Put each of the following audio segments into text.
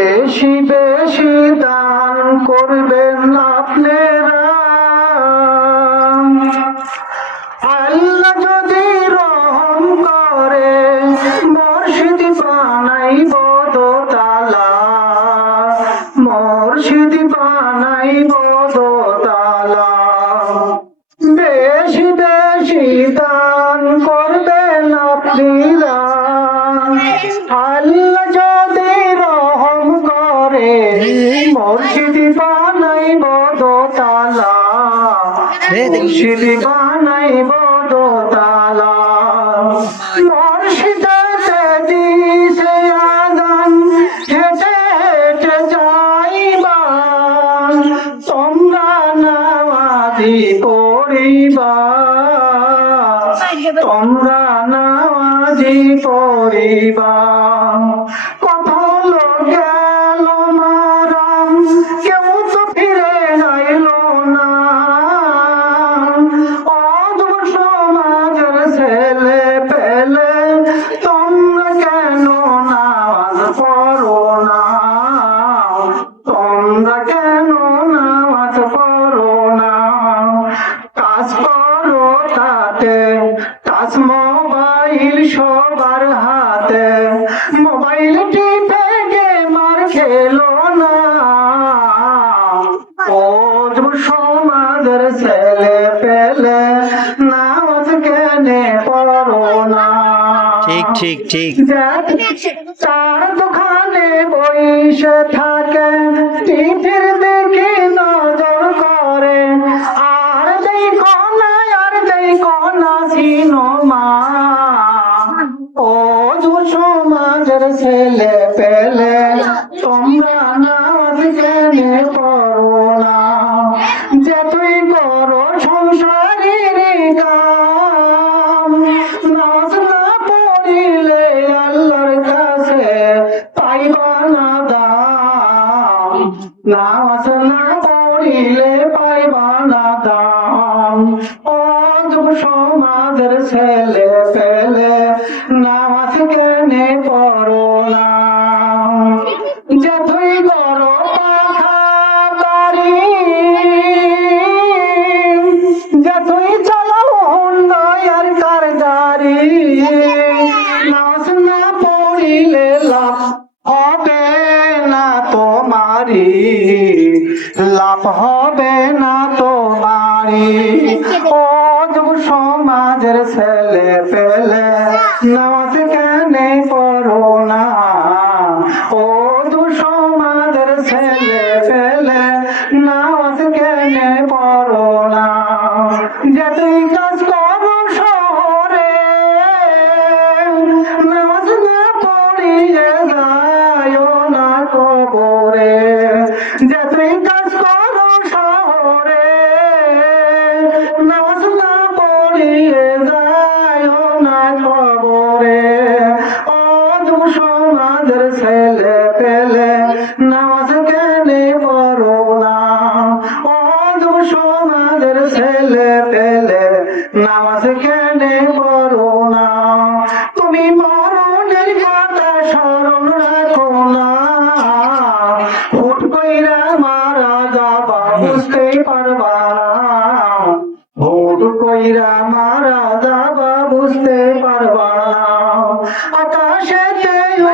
বেশি বেশি দান করবেন আপনারা মুর্শিদ বানাইব দোতালা মুর্শিদ বানাইব দোতালা মুর্শিদাতে দিছে আজান হেঁটে হেঁটে যাইবা। তোমরা নামাজি পড়িবা। তোমরা নামাজি পড়িবা। সমাজের ছেলে পেলে তোমরা কেন না? তোমরা সমাজের ছেলে পেলে নামাজ কেনে পড়ো না। ঠিক ঠিক ঠিক। চার দোকানে বইসে থাকে টিভির দেখে নজর করে। আর দেখো না আর দেখো না সিনেমা। ও পড়িলে পাইবা না দাম যুব সমাজের ছেলে পেলে নামাজ কেনে পড়ো না। যতই বড় পাখা বাড়ি যতই কার লাভ ও যুব সমাজের ছেলে পেলে। নামাজ কেনে সমাজের ছেলে পেলে নামাজ কেনে পড়ো না? ও সমাজের ছেলে পেলে নামাজ কেনে পড়ো না? তুমি মরণের কথা স্মরণ রাখো না। হুট কইরা মারা যাবা বুঝতে পারবা হুট কইরা মারা যাবা বুঝতে পারবা না।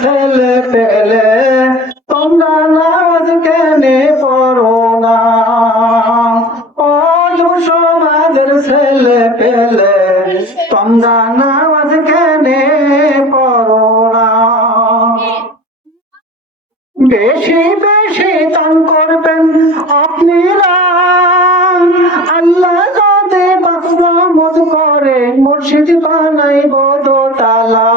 ছেলে পেলে, তোমরা নামাজ কেনে পড়ো না। ও সমাজের ছেলে পেলে, তোমরা নামাজ কেনে পড়ো না। বেশি বেশি দান করবেন আপনারা। আল্লাহ যদি বাসমত করে, মুর্শিদ বানাইব দোতালা।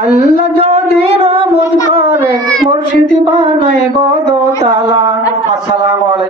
আল্লাহ যদি রহমত করে মসজিদ বানায় গো দোতালা। আসসালামু আলাইকুম।